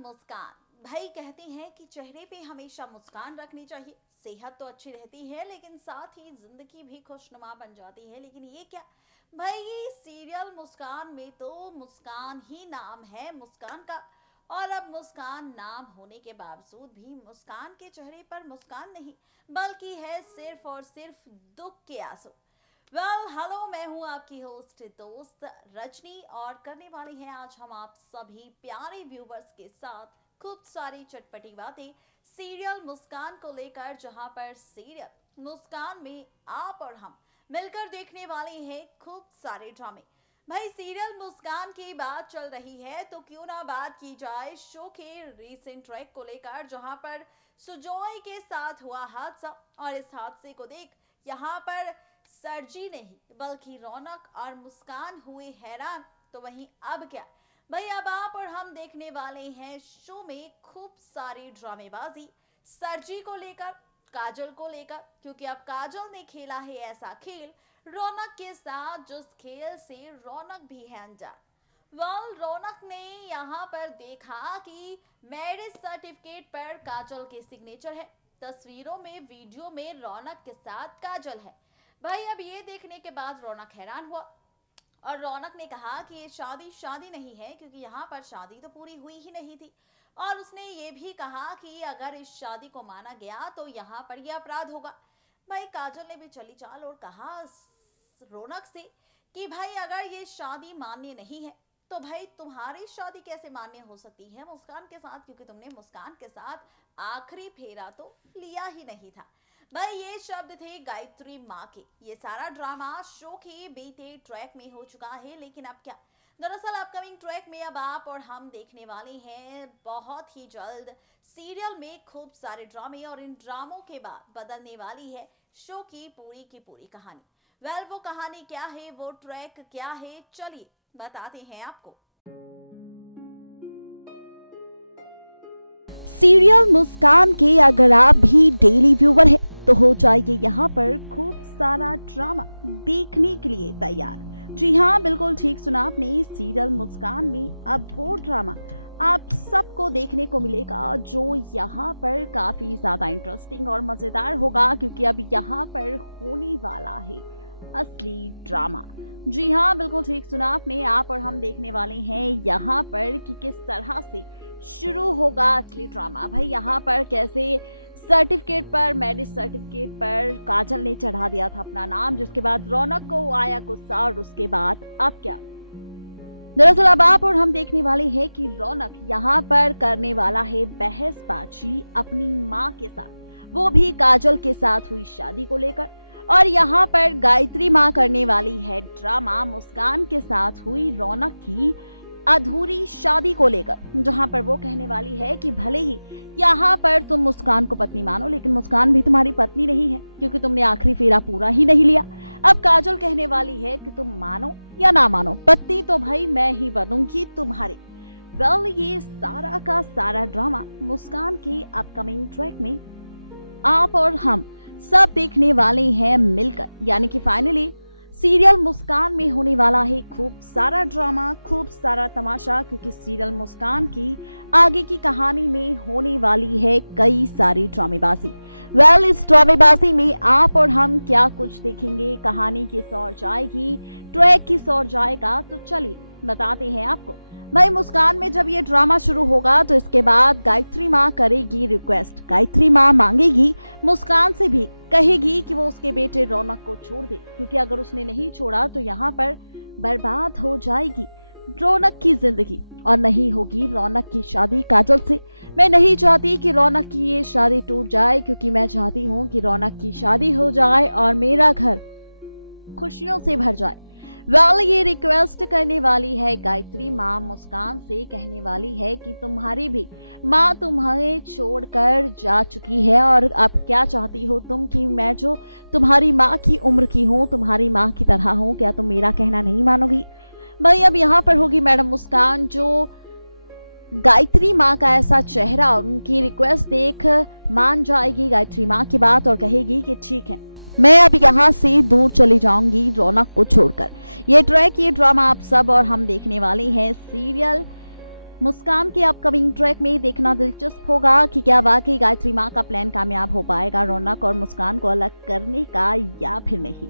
मुस्कान। भाई कहते हैं कि चेहरे पे हमेशा मुस्कान रखनी चाहिए। सेहत तो अच्छी रहती है लेकिन साथ ही जिंदगी भी खुशनुमा बन जाती है। लेकिन ये क्या भाई, ये सीरियल मुस्कान में तो मुस्कान ही नाम है मुस्कान का। और अब मुस्कान नाम होने के बावजूद भी मुस्कान के चेहरे पर मुस्कान नहीं, बल्कि है सिर्फ और सिर्फ दुख के आंसू। हेलो, मैं हूं आपकी होस्ट दोस्त रजनी और करने वाली हैं आज हम आप सभी प्यारे व्यूवर्स के साथ खूब सारी चटपटी बातें सीरियल मुस्कान को लेकर, जहां पर सीरियल मुस्कान में आप और हम मिलकर देखने वाले हैं खूब सारे ड्रामे। भाई सीरियल मुस्कान की बात चल रही है तो क्यों ना बात की जाए शो के रीसेंट ट्रैक को लेकर, जहां पर सुजॉय के साथ हुआ हादसा। और इस हादसे को देख यहाँ पर सरजी नहीं बल्कि रौनक और मुस्कान हुए हैरान। तो वहीं अब क्या भाई, अब आप और हम देखने वाले हैं शो में खूब सारी ड्रामेबाजी सरजी को लेकर, काजल को लेकर, क्योंकि अब काजल ने खेला है ऐसा खेल रौनक के साथ जिस खेल से रौनक भी है अनजान। रौनक ने यहाँ पर देखा कि मैरिज सर्टिफिकेट पर काजल के सिग्नेचर है, तस्वीरों में वीडियो में रौनक के साथ काजल है। भाई अब ये देखने के बाद रौनक हैरान हुआ और रौनक ने कहा कि ये शादी नहीं है, क्योंकि यहाँ पर शादी तो पूरी हुई ही नहीं थी। और उसने ये भी कहा कि अगर इस शादी को माना गया तो यहाँ पर यह अपराध होगा। भाई काजल ने भी चली चाल और कहा रौनक से कि भाई अगर ये शादी मान्य नहीं है तो भाई तुम्हारी शादी कैसे मान्य हो सकती है मुस्कान के साथ, क्योंकि तुमने मुस्कान के साथ आखिरी फेरा तो लिया ही नहीं था। भाई ये शब्द थे गायत्री माँ के। ये सारा ड्रामा शो के बीते ट्रैक में हो चुका है, लेकिन अब क्या, दरअसल अपकमिंग ट्रैक में अब आप और हम देखने वाले हैं बहुत ही जल्द सीरियल में खूब सारे ड्रामे, और इन ड्रामों के बाद बदलने वाली है शो की पूरी कहानी। वो कहानी क्या है, वो ट्रैक क्या है, चलिए बताते हैं आपको। सीरियल मुस्कान के अगर आप भी डेली व्यूवर हैं तो हो जाइए यहाँ पर खूब सारा ड्रामा देखने के लिए तैयार। जी हाँ, बिल्कुल ठीक सुना आपने। सीरियल मुस्कान में अब वो ड्रामा आप सबको देखने को मिलेगा जो यहाँ पर काफी ज्यादा इंटरेस्टिंग और मजेदार होगा, क्योंकि अब यहाँ पर होने वाला है असली ड्रामा। जी हाँ, बिल्कुल ठीक सुना आपने। आप और हम देखने वाले हैं यहाँ पर कि किस तरह से शुरू होगा असली ड्रामा। भाई यहाँ पर कैसे सर्टिफिकेट पर, मैरिज सर्टिफिकेट पर काजल ने चढ़ा दिया था अपना नाम, जिसके बाद रौनक को आया गुस्सा और उसके बाद अब क्या, दरअसल अब आप और हम देखने वाले हैं कि रौनक यहाँ पर करने वाला है बहसबाजी अपनी माँ के साथ, वो भी काजल के साथ हुई शादी को लेकर। और यहाँ पर गायत्री माँ करने वाली है ड्रामा मुस्कान के साथ हुई रौनक की अधूरी शादी को लेकर, जहां पर वो कहने वाली है कि भले ही यहाँ पर तुम मुस्कान को पत्नी मानो, लेकिन मुस्कान भी तुम्हारी पत्नी नहीं है, क्योंकि तुमने आखिरी फेरा पूरा ही नहीं लिया। अब काजल कहने वाली है कि तुम मानो या ना मानो, पत्नी तो भाई मैं ही बनूंगी तुम्हारी। ये सारा का सारा ड्रामा मुस्कान के अपकमिंग ट्रैक में आप और हम सब देखने वाले हैं मिलकर, यानी कि फाइनली सीरियल मुस्कान में होने वाला है खूब सारा ड्रामा, खूब सारा तमाशा, क्योंकि सीरियल मुस्कान की आगे की कहानी में होने वाली है कई सारी ड्रामेबाजी। इस ड्रामेबाजी में आप और हम क्या कुछ देखेंगे, कहानी किस ओर जाएगी, ट्रैक किस ओर जाएगा, तो चलिए बताते हैं आपको। भाई मुस्कान में जब ये ड्रामा शुरू होगा तो इसके बाद गायत्री माँ करेगी रिक्वेस्ट। गायत्री माँ मांगेगी मुस्कान से भी, कहेगी कि वो उसके बेटे रौनक को छोड़ दे, क्योंकि अगर उसने नहीं छोड़ा तो यहाँ पर बर्बाद हो जाएगी रौनक की जिंदगी और नहीं होगी रौनक की शादी काजल से। मैं नहीं चाहती कि रौनक की ये शादी टूट जाए, क्योंकि मैं चाहती हूँ कि रौनक की शादी हो जाए और मेरा घर खुशियों से भर जाए। ये रिक्वेस्ट करने वाली है गायत्री माँ मुस्कान से, कहने वाली है कि तुम्हारी भी माँ तुम्हें छोड़कर जा चुकी है और अब क्या चाहती हो तुम कि मैं जो तुम्हारी माँ की उम्र की हूँ, तुम्हारी माँ की तरह हूँ, क्या तुम मेरा कहना नहीं मानोगी। भाई अब यहाँ पर होगी मैडम मुस्कान, जो गायत्री माँ का ऐसा चेहरा और उनकी रिक्वेस्ट देख मान जाएगी गायत्री माँ की बात और कहेगी कि ठीक है, मैं अब यहाँ से दूर चली जाऊंगी रौनक को छोड़कर। ये ट्रैक, ये ड्रामा आप सब और हम देखने वाले हैं सीरियल मुस्कान के अपकमिंग ट्रैक में देखना दिलचस्प होगा कि क्या वाकई गायत्री माँ का प्लान कामयाब हो पाएगा रौनक और मुस्कान को अलग करने का या फिर नहीं।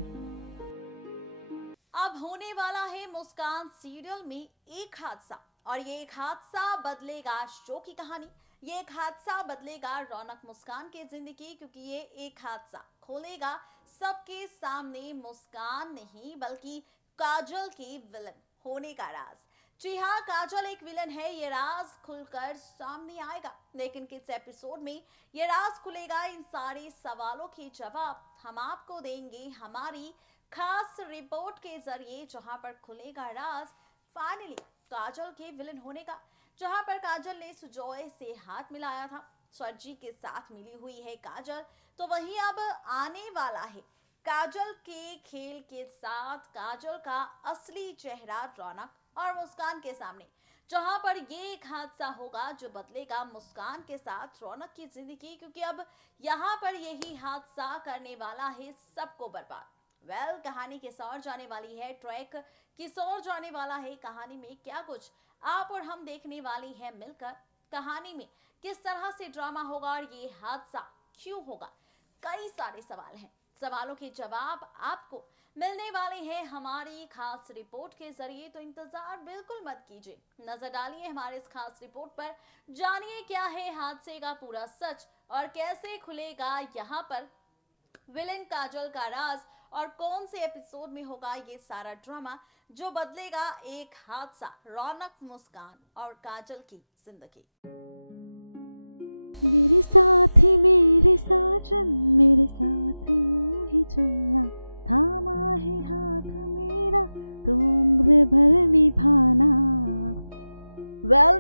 अब होने वाला है मुस्कान सीरियल में एक हादसा, और ये एक हादसा बदलेगा शो की कहानी। ये एक हादसा बदलेगा रौनक मुस्कान की जिंदगी, क्योंकि ये एक हादसा खोलेगा सबके सामने मुस्कान नहीं बल्कि काजल के विलन होने का राज। जी हाँ, काजल एक विलन है, ये राज खुलकर सामने आएगा। लेकिन किस एपिसोड में ये राज खुलेगा, इन सारे सवालों के जवाब हम आपको देंगे हमारी खास रिपोर्ट के जरिए, जहां पर खुलेगा राज फाइनली काजल के विलन होने का। जहां पर काजल ने सुजॉय से हाथ मिलाया था, स्वर्जी के साथ मिली हुई है काजल, तो वहीं अब आने वाला है काजल के खेल के साथ काजल का असली चेहरा रौनक और मुस्कान के सामने। जहां पर ये एक हादसा होगा जो बदलेगा मुस्कान के साथ रौनक की जिंदगी, क्योंकि अब यहाँ पर यही हादसा करने वाला है सबको बर्बाद। कहानी किस ओर जाने वाली है, ट्रैक किस ओर जाने वाला है, कहानी में क्या कुछ आप और हम देखने वाली है मिलकर, कहानी में किस तरह से ड्रामा होगा और ये हादसा क्यों होगा, कई सारे सवाल हैं। सवालों के जवाब आपको मिलने वाले हैं हमारी खास रिपोर्ट के जरिए, तो इंतजार बिल्कुल मत कीजिए, नजर डालिए हमारे इस खास रिपोर्ट पर, जानिए क्या है हादसे का पूरा सच और कैसे खुलेगा यहाँ पर विलेन काजल का राज, और कौन से एपिसोड में होगा ये सारा ड्रामा जो बदलेगा एक हादसा रौनक, मुस्कान और काजल की जिंदगी। मेरे साथ ही मेरे साजन, मेरे साथ यूं ही चलना, थामा है हाथ मेरा तो उम्र भर निभाना।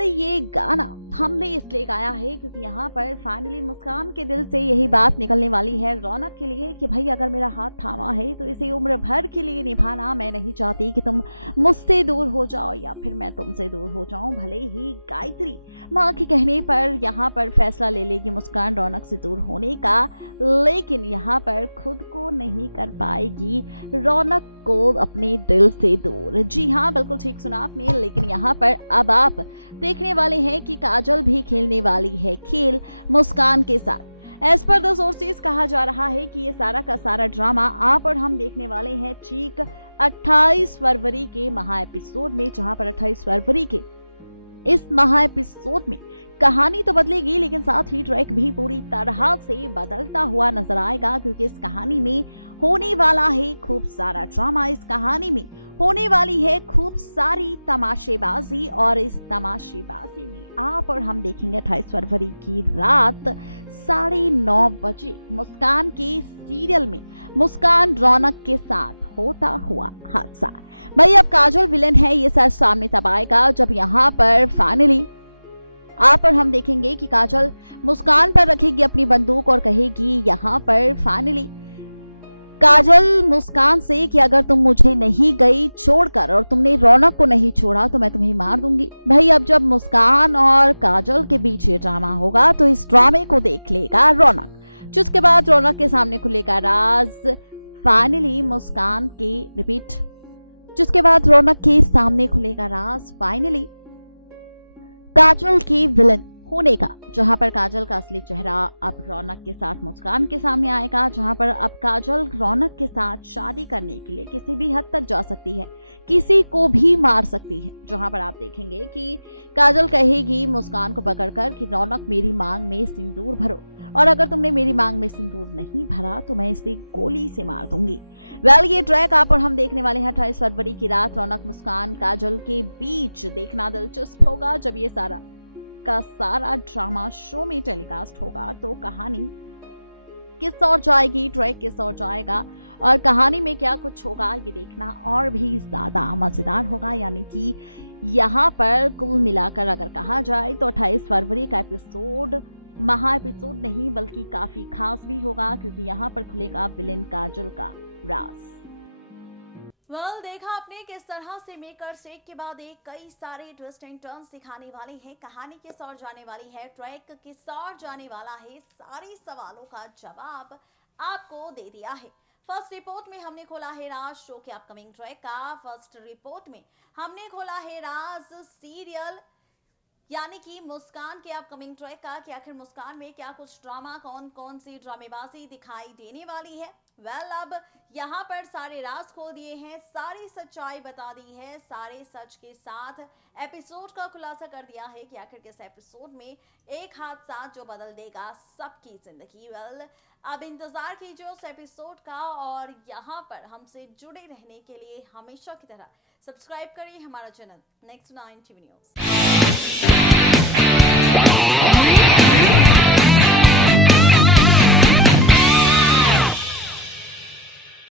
ये गाना हमने इसलिए गाया है क्योंकि यहाँ पर फाइनली मुस्कान के दिल से यही बात निकलने वाली है रौनक के लिए कि भाई अगर मेरा हाथ थामा है तो इसे उम्र भर के लिए निभाना। मैं नहीं चाहती कि तुम मुझसे दूर हो जाओ या फिर मैं तुमसे दूर हो जाऊं। भले ही गायत्री माँ के कहने पर यहाँ पर फैसला ले लेगी मुस्कान रौनक से दूर होने का, लेकिन यहाँ पर खुद को नहीं कर पाएगी रौनक को अपने दिल से दूर। जी हाँ, बिल्कुल ठीक सुना आपने। लेकिन यहाँ पर अब आप देखने वाले हैं कि काजल भी खेलने वाली है खेल मुस्कान के साथ। एज पर द सोर्सेस कहा जा रहा है कि ये सारा का सारा ड्रामा आप और हम देखने वाले हैं ठीक 28 फरवरी के महा एपिसोड में, जहां पर 28 फरवरी के इस महा एपिसोड में कहानी तो बदलेगी लेकिन साथ ही ट्रैक भी पूरी तरह से बदलता हुआ नजर आएगा, क्योंकि इस कहानी में होने वाला है खूब सारा ड्रामा। इस कहानी में होने वाली है खूब सारी तमाशेबाजी, और इस तमाशेबाजी में आप और हम देखेंगे 28 फरवरी की रात 9:30 बजे मुस्कान के सीरियल में मुस्कान रौनक के साथ होता हुआ हादसा। भाई अब काजल विलेन है, ये सच सामने तब आएगा जब यहाँ पर फाइनली आप और हम देखेंगे कि काजल मुस्कान पर रखेगी अपनी बंदूक और कहेगी यहाँ पर फाइनली काजल मुस्कान से कि अगर तुम मुझे नहीं गई छोड़कर और तुमने रौनक को नहीं छोड़ा तो मैं तुम्हें मार दूंगी। भाई अब जब मुस्कान और काजल के बीच ये ड्रामा होगा तो इस ड्रामे को देख लेगा रौनक, जिसके बाद रौनक के सामने खुलेगा राज फाइनली मुस्कान के रिपीट, जिसके बाद रौनक के सामने खुलेगा राज फाइनली काजल के विलन होने का, जहां पर काजल का असली चेहरा अब रौनक के साथ मुस्कान के सामने आएगा, जहां पर अब काजल रौनक के साथ शादी करने के लिए किसी भी हद तक जा सकती है, किसी को भी मार सकती है। जहां पर आप देखेंगे कि काजल कहेगी मुस्कान को पकड़कर कि रौनक मेरी मांग में सिंदूर भरो, और अगर तुमने मेरी मांग में सिंदूर नहीं भरा तो मैं इसे गोली से मार दूंगी। ये ट्रैक आप और हम देखने वाले हैं 28 फरवरी की रात रौनक, मुस्कान, काजल के बीच। देखना दिलचस्प होगा जब ये सारा का सारा ड्रामा शो में टेलीकास्ट होगा तो कहानी किस ओर जाएगी, ट्रैक किस ओर जाएगा और कहानी में क्या कुछ होगा, ये देखना और भी ज्यादा मजेदार होगा। यानी कि यहाँ पर कुल मिलाकर अगर कहा जाए तो 28 फरवरी का एपिसोड महा एपिसोड नहीं बल्कि काफी खास भी होगा, क्योंकि यहाँ पर खुलेगा विलेन काजल का राज। देखा आपने किस तरह से मेकर्स एक के बाद एक कई सारे ट्विस्ट एंड टर्न्स दिखाने वाले हैं। कहानी किस ओर जाने वाली है, ट्रैक किस ओर जाने वाला है, सारे सवालों का जवाब आपको दे दिया है। फर्स्ट रिपोर्ट में हमने खोला है राज शो के अपकमिंग ट्रैक का। फर्स्ट रिपोर्ट में हमने खोला है राज सीरियल यानी कि मुस्कान के अपकमिंग ट्रैक का कि आखिर मुस्कान में क्या कुछ ड्रामा, कौन कौन सी ड्रामेबाजी दिखाई देने वाली है। अब यहाँ पर सारे राज खोल दिए हैं, सारी सच्चाई बता दी है, सारे सच के साथ एपिसोड का खुलासा कर दिया है कि आखिर किस एपिसोड में एक हादसा जो बदल देगा सबकी जिंदगी। अब इंतजार कीजिए उस एपिसोड का, और यहाँ पर हमसे जुड़े रहने के लिए हमेशा की तरह सब्सक्राइब करिए हमारा चैनल नेक्स्ट 9 टीवी न्यूज।